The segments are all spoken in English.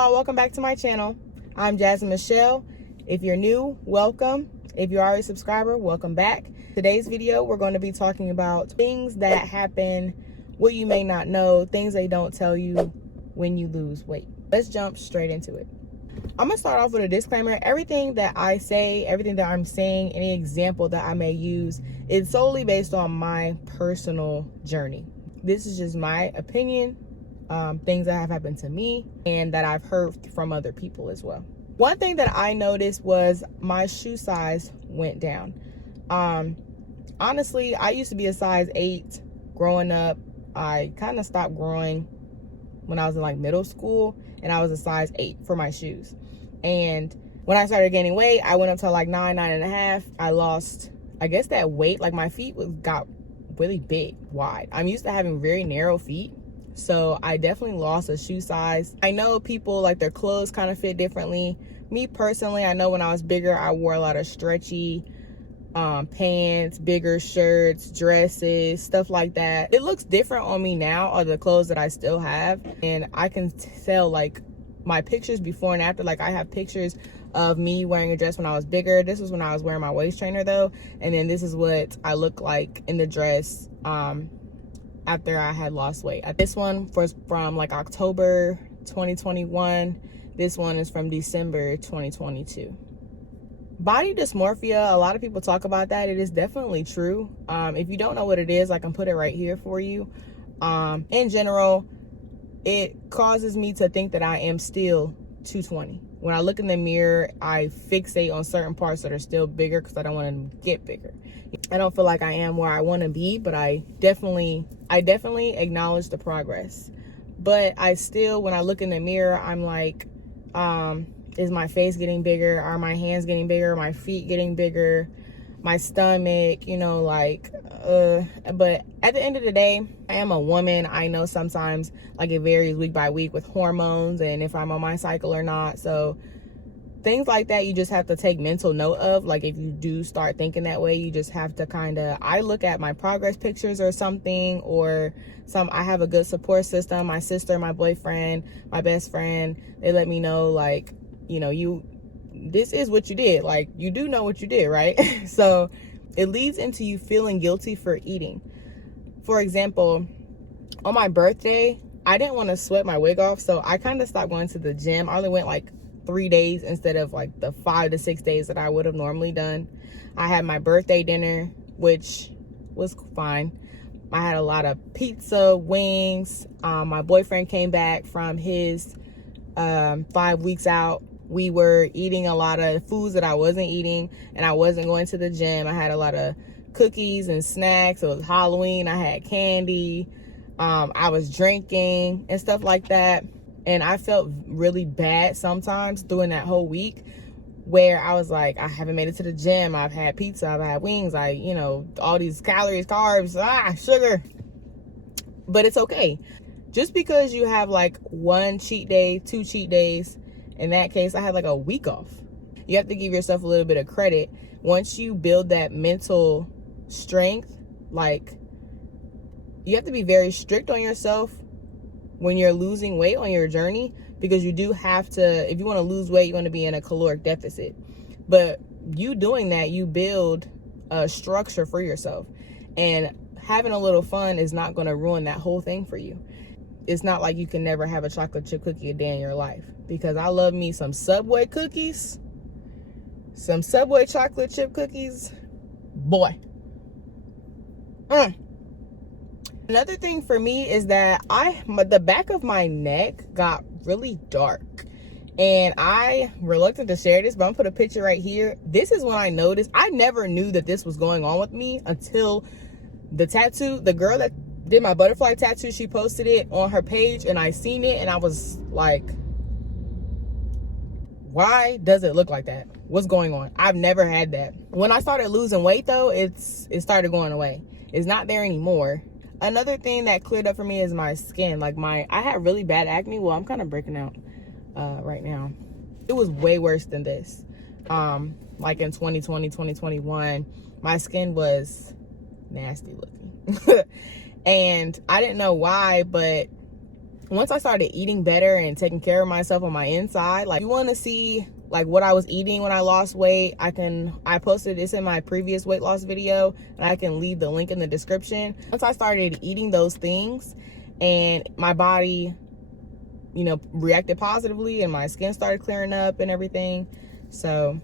y'all, welcome back to my channel. I'm Jasmine Michelle. If you're new, welcome. If you're already a subscriber, welcome back. Today's video, we're going to be talking about things that happen, what you may not know, things they don't tell you when you lose weight. Let's jump straight into it. I'm gonna start off with a disclaimer. Everything that I say, everything that I'm saying, any example that I may use is solely based on my personal journey. This is just my opinion, things that have happened to me and that I've heard from other people as well. One thing that I noticed was my shoe size went down. Honestly, I used to be a size 8 growing up. I kind of stopped growing when I was in like middle school, and I was a size 8 for my shoes. And when I started gaining weight, I went up to like 9.5. I lost, I guess, that weight. Like my feet got really big, wide. I'm used to having very narrow feet, so I definitely lost a shoe size. I know people, like, their clothes kind of fit differently. Me personally, I know when I was bigger, I wore a lot of stretchy pants, bigger shirts, dresses, stuff like that. It looks different on me now, or the clothes that I still have, and I can tell, like, my pictures before and after. Like, I have pictures of me wearing a dress when I was bigger. This was when I was wearing my waist trainer though, and then this is what I look like in the dress after I had lost weight. This one was from like October 2021. This one is from December 2022. Body dysmorphia, a lot of people talk about that. It is definitely true. If you don't know what it is, I can put it right here for you. In general, it causes me to think that I am still 220. When I look in the mirror, I fixate on certain parts that are still bigger because I don't want to get bigger. I don't feel like I am where I want to be, but I definitely acknowledge the progress. But I still, when I look in the mirror, I'm like, is my face getting bigger? Are my hands getting bigger? My feet getting bigger? My stomach, you know, like, but at the end of the day, I am a woman. I know sometimes, like, it varies week by week with hormones and if I'm on my cycle or not. So things like that, you just have to take mental note of. Like, if you do start thinking that way, you just have to kind of, I look at my progress pictures or something, or I have a good support system. My sister, my boyfriend, my best friend, they let me know, like, you know, this is what you did. Like, you do know what you did, right? So it leads into you feeling guilty for eating. For example, on my birthday, I didn't want to sweat my wig off, so I kind of stopped going to the gym. I only went like 3 days instead of like the 5 to 6 days that I would have normally done. I had my birthday dinner, which was fine. I had a lot of pizza, wings. My boyfriend came back from his 5 weeks out. We were eating a lot of foods that I wasn't eating, and I wasn't going to the gym. I had a lot of cookies and snacks. It was Halloween. I had candy. I was drinking and stuff like that. And I felt really bad sometimes during that whole week, where I was like, I haven't made it to the gym. I've had pizza. I've had wings. You know, all these calories, carbs, sugar. But it's okay. Just because you have like 1 cheat day, 2 cheat days, in that case, I had like a week off. You have to give yourself a little bit of credit. Once you build that mental strength, like, you have to be very strict on yourself when you're losing weight on your journey, because you do have to, if you want to lose weight, you want to be in a caloric deficit. But you doing that, you build a structure for yourself. And having a little fun is not going to ruin that whole thing for you. It's not like you can never have a chocolate chip cookie a day in your life, because I love me some Subway cookies, some Subway chocolate chip cookies, boy. Another thing for me is that the back of my neck got really dark, and I reluctant to share this, but I'm gonna put a picture right here. This is when I noticed. I never knew that this was going on with me until the tattoo, the girl that did my butterfly tattoo, she posted it on her page, and I seen it, and I was like, why does it look like that? What's going on? I've never had that. When I started losing weight though, it started going away. It's not there anymore. Another thing that cleared up for me is my skin. Like, I had really bad acne. Well, I'm kind of breaking out right now. It was way worse than this. Like in 2020, 2021, my skin was nasty looking. And I didn't know why, but once I started eating better and taking care of myself on my inside, like, you want to see like what I was eating when I lost weight, I posted this in my previous weight loss video, and I can leave the link in the description. Once I started eating those things and my body, you know, reacted positively and my skin started clearing up and everything. So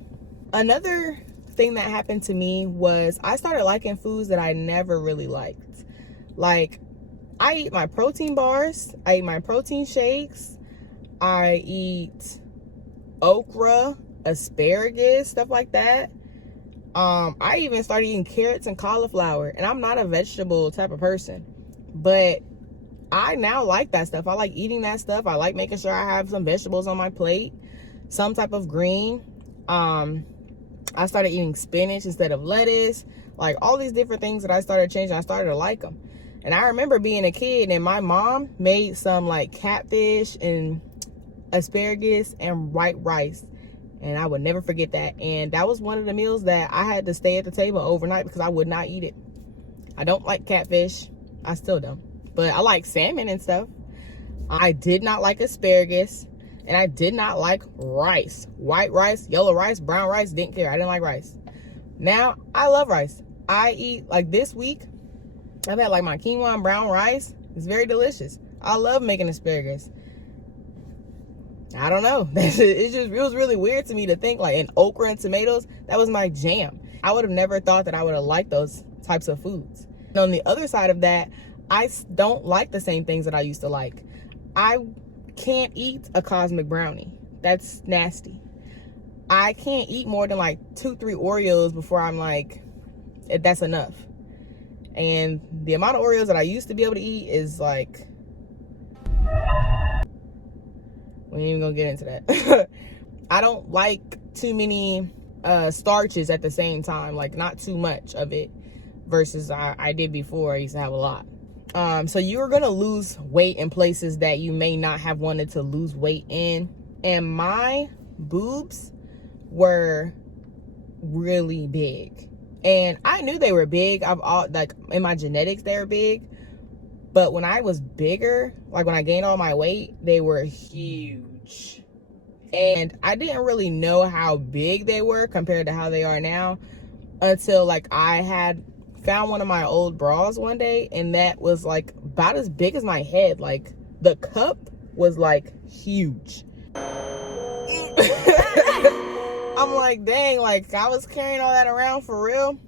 another thing that happened to me was I started liking foods that I never really liked. Like, I eat my protein bars, I eat my protein shakes, I eat okra, asparagus, stuff like that. I even started eating carrots and cauliflower, and I'm not a vegetable type of person, but I now like that stuff. I like eating that stuff. I like making sure I have some vegetables on my plate, some type of green. I started eating spinach instead of lettuce. Like, all these different things that I started changing, I started to like them. And I remember being a kid and my mom made some like catfish and asparagus and white rice, and I would never forget that. And that was one of the meals that I had to stay at the table overnight because I would not eat it. I don't like catfish. I still don't, but I like salmon and stuff. I did not like asparagus, and I did not like rice. White rice, yellow rice, brown rice, didn't care. I didn't like rice. Now I love rice. I eat, like, this week I've had like my quinoa and brown rice. It's very delicious. I love making asparagus. I don't know. It was really weird to me to think, like, in okra and tomatoes, that was my jam. I would have never thought that I would have liked those types of foods. And on the other side of that, I don't like the same things that I used to like. I can't eat a cosmic brownie. That's nasty. I can't eat more than like 2-3 Oreos before I'm like, that's enough. And the amount of Oreos that I used to be able to eat is like, we ain't even gonna get into that. I don't like too many starches at the same time, like not too much of it versus I did before. I used to have a lot. So you're gonna lose weight in places that you may not have wanted to lose weight in. And my boobs were really big, and I knew they were big. Like, in my genetics they were big, but when I was bigger, like when I gained all my weight, they were huge. And I didn't really know how big they were compared to how they are now until like I had found one of my old bras one day, and that was like about as big as my head. Like, the cup was like huge. I'm like, dang, like, I was carrying all that around for real.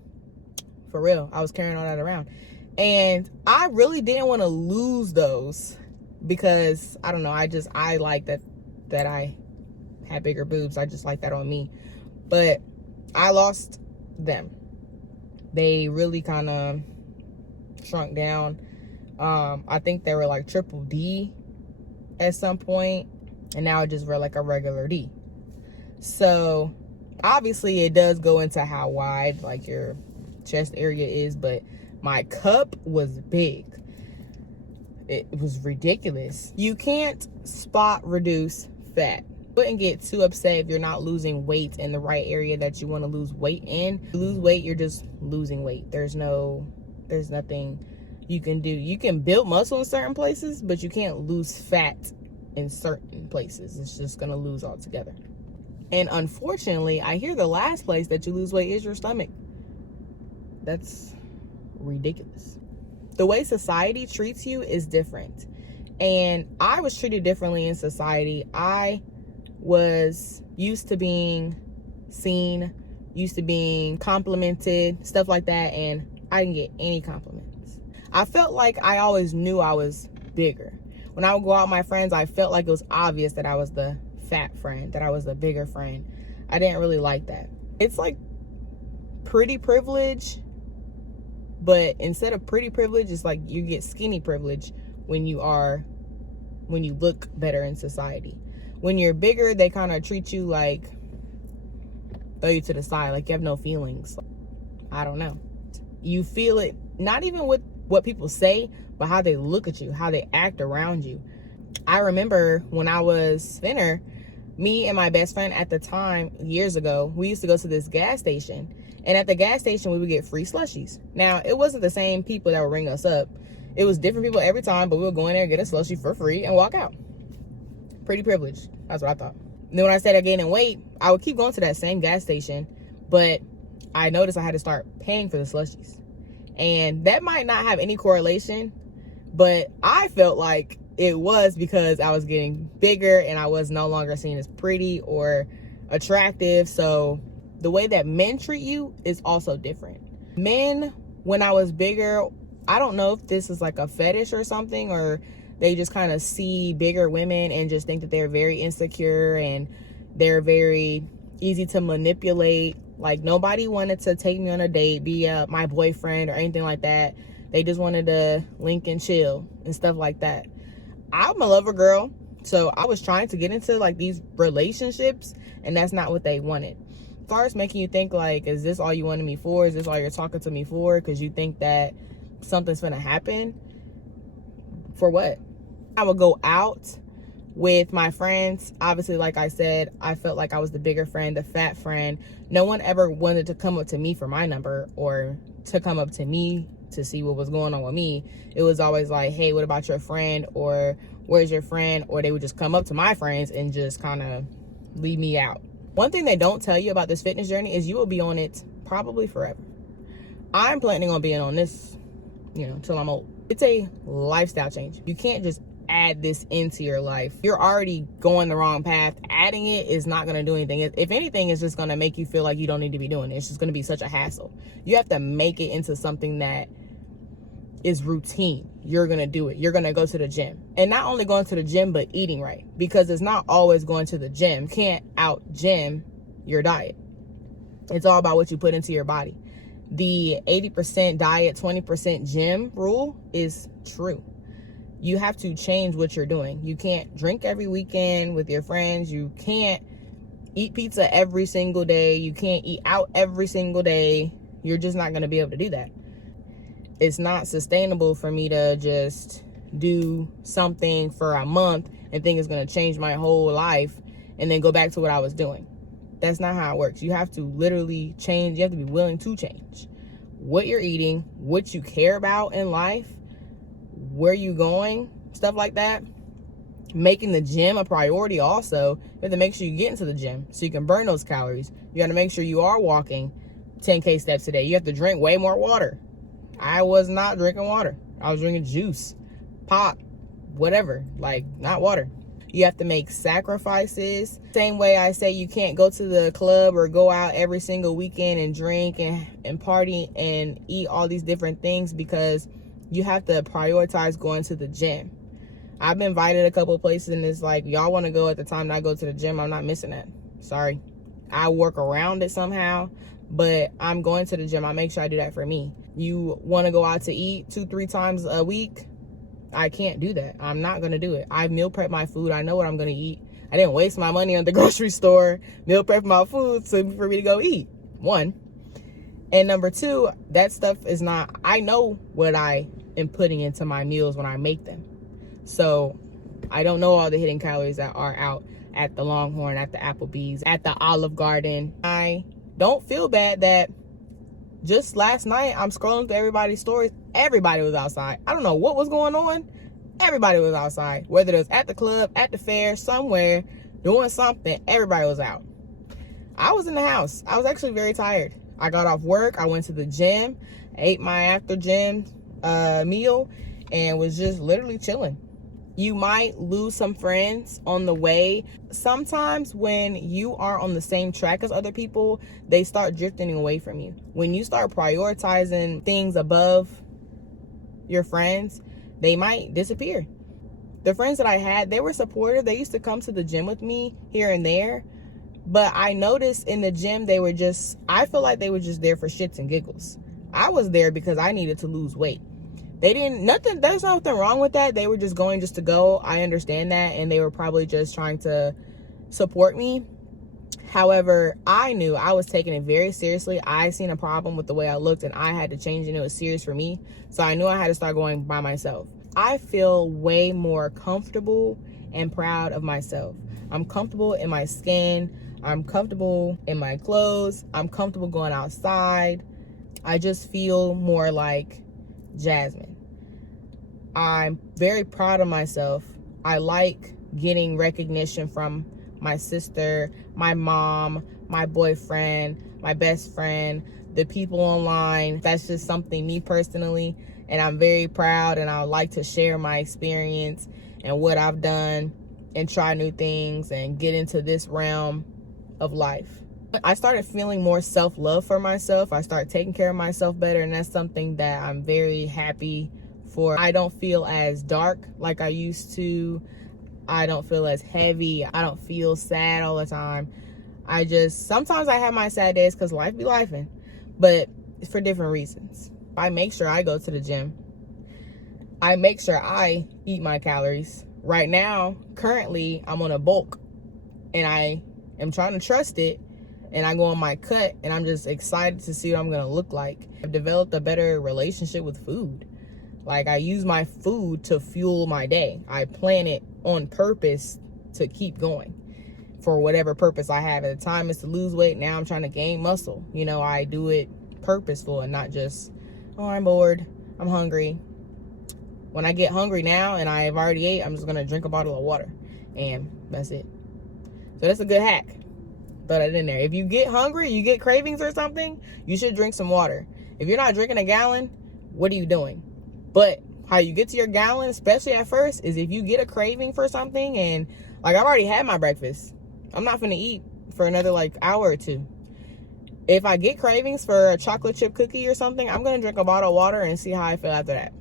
For real, I was carrying all that around. And I really didn't want to lose those because, I don't know, I like that I had bigger boobs. I just like that on me. But I lost them. They really kind of shrunk down. I think they were like triple D at some point, and now it just were like a regular D. So obviously it does go into how wide like your chest area is, but my cup was big. It was ridiculous. You can't spot reduce fat. Wouldn't get too upset if you're not losing weight in the right area that you want to lose weight in. You lose weight, you're just losing weight. There's nothing you can do. You can build muscle in certain places, but you can't lose fat in certain places. It's just gonna lose altogether. And unfortunately, I hear the last place that you lose weight is your stomach. That's ridiculous. The way society treats you is different. And I was treated differently in society. I was used to being seen, used to being complimented, stuff like that, and I didn't get any compliments. I felt like I always knew I was bigger. When I would go out with my friends, I felt like it was obvious that I was the fat friend, that I was the bigger friend. I didn't really like that. It's like pretty privilege, but instead of pretty privilege, it's like you get skinny privilege when you look better in society. When you're bigger, they kind of treat you like, throw you to the side, like you have no feelings. I don't know. You feel it, not even with what people say, but how they look at you, how they act around you. I remember when I was thinner, me and my best friend at the time, years ago, we used to go to this gas station. And at the gas station, we would get free slushies. Now, it wasn't the same people that would ring us up. It was different people every time, but we would go in there, get a slushie for free, and walk out. Pretty privileged. That's what I thought. And then when I started gaining weight, I would keep going to that same gas station, but I noticed I had to start paying for the slushies. And that might not have any correlation, but I felt like it was because I was getting bigger and I was no longer seen as pretty or attractive. So the way that men treat you is also different. Men, when I was bigger, I don't know if this is like a fetish or something, or they just kind of see bigger women and just think that they're very insecure and they're very easy to manipulate. Like, nobody wanted to take me on a date, be my boyfriend or anything like that. They just wanted to link and chill and stuff like that. I'm a lover girl, so I was trying to get into like these relationships, and that's not what they wanted. As far as making you think like, is this all you wanted me for? Is this all you're talking to me for? Because you think that something's gonna happen? For what? I would go out with my friends. Obviously, like I said, I felt like I was the bigger friend, the fat friend. No one ever wanted to come up to me for my number or to come up to me to see what was going on with me. It was always like, hey, what about your friend? Or where's your friend? Or they would just come up to my friends and just kind of leave me out. One thing they don't tell you about this fitness journey is you will be on it probably forever. I'm planning on being on this, till I'm old. It's a lifestyle change. You can't just add this into your life. You're already going the wrong path. Adding it is not going to do anything. If anything, it's just going to make you feel like you don't need to be doing it. It's just going to be such a hassle. You have to make it into something that is routine. You're going to do it. You're going to go to the gym. And not only going to the gym, but eating right. Because it's not always going to the gym. You can't out gym your diet. It's all about what you put into your body. The 80% diet, 20% gym rule is true. You have to change what you're doing. You can't drink every weekend with your friends. You can't eat pizza every single day. You can't eat out every single day. You're just not going to be able to do that. It's not sustainable for me to just do something for a month and think it's going to change my whole life and then go back to what I was doing. That's not how it works. You have to literally change. You have to be willing to change what you're eating, what you care about in life, where you going, stuff like that. Making the gym a priority also. You have to make sure you get into the gym so you can burn those calories. You got to make sure you are walking 10K steps a day. You have to drink way more water. I was not drinking water. I was drinking juice, pop, whatever, like not water. You have to make sacrifices. Same way I say you can't go to the club or go out every single weekend and drink and party and eat all these different things, because you have to prioritize going to the gym. I've been invited a couple of places and it's like, y'all want to go at the time that I go to the gym. I'm not missing that. Sorry. I work around it somehow, but I'm going to the gym. I make sure I do that for me. You want to go out to eat 2-3 times a week? I can't do that. I'm not going to do it. I meal prep my food. I know what I'm going to eat. I didn't waste my money on the grocery store, meal prep my food for me to go eat. 1. And number 2, that stuff is not, I know what I am putting into my meals when I make them. So I don't know all the hidden calories that are out at the Longhorn, at the Applebee's, at the Olive Garden. I don't feel bad that just last night I'm scrolling through everybody's stories. Everybody was outside. I don't know what was going on. Everybody was outside. Whether it was at the club, at the fair, somewhere, doing something, everybody was out. I was in the house. I was actually very tired. I got off work. I went to the gym, ate my after gym meal, and was just literally chilling. You might lose some friends on the way. Sometimes when you are on the same track as other people, they start drifting away from you. When you start prioritizing things above your friends, they might disappear. The friends that I had, they were supportive. They used to come to the gym with me here and there. But I noticed in the gym, I feel like they were just there for shits and giggles. I was there because I needed to lose weight. There's nothing wrong with that. They were just going just to go. I understand that. And they were probably just trying to support me. However, I knew I was taking it very seriously. I seen a problem with the way I looked and I had to change, and it was serious for me. So I knew I had to start going by myself. I feel way more comfortable and proud of myself. I'm comfortable in my skin. I'm comfortable in my clothes. I'm comfortable going outside. I just feel more like Jasmine. I'm very proud of myself. I like getting recognition from my sister, my mom, my boyfriend, my best friend, the people online. That's just something, me personally, and I'm very proud, and I would like to share my experience and what I've done and try new things and get into this realm of life. I started feeling more self-love for myself. I started taking care of myself better, and that's something that I'm very happy for. I don't feel as dark like I used to. I don't feel as heavy. I don't feel sad all the time. Sometimes I have my sad days because life be lifing, but it's for different reasons. I make sure I go to the gym. I make sure I eat my calories. Right now, currently, I'm on a bulk, and I am trying to trust it, and I go on my cut, and I'm just excited to see what I'm going to look like. I've developed a better relationship with food. Like, I use my food to fuel my day. I plan it on purpose to keep going for whatever purpose I have. At the time, it's to lose weight. Now I'm trying to gain muscle. You know, I do it purposeful and not just, oh, I'm bored, I'm hungry. When I get hungry now and I've already ate, I'm just going to drink a bottle of water. And that's it. So that's a good hack. Throw that in there. If you get hungry, you get cravings or something, you should drink some water. If you're not drinking a gallon, what are you doing? But how you get to your gallon, especially at first, is if you get a craving for something, and like, I've already had my breakfast. I'm not gonna eat for another like hour or two. If I get cravings for a chocolate chip cookie or something, I'm gonna drink a bottle of water and see how I feel after that.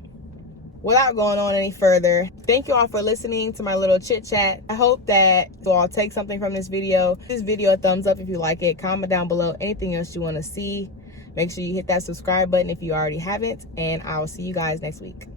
Without going on any further, thank you all for listening to my little chit chat. I hope that you all take something from this video. Give this video a thumbs up if you like it. Comment down below anything else you want to see. Make sure you hit that subscribe button if you already haven't, and I will see you guys next week.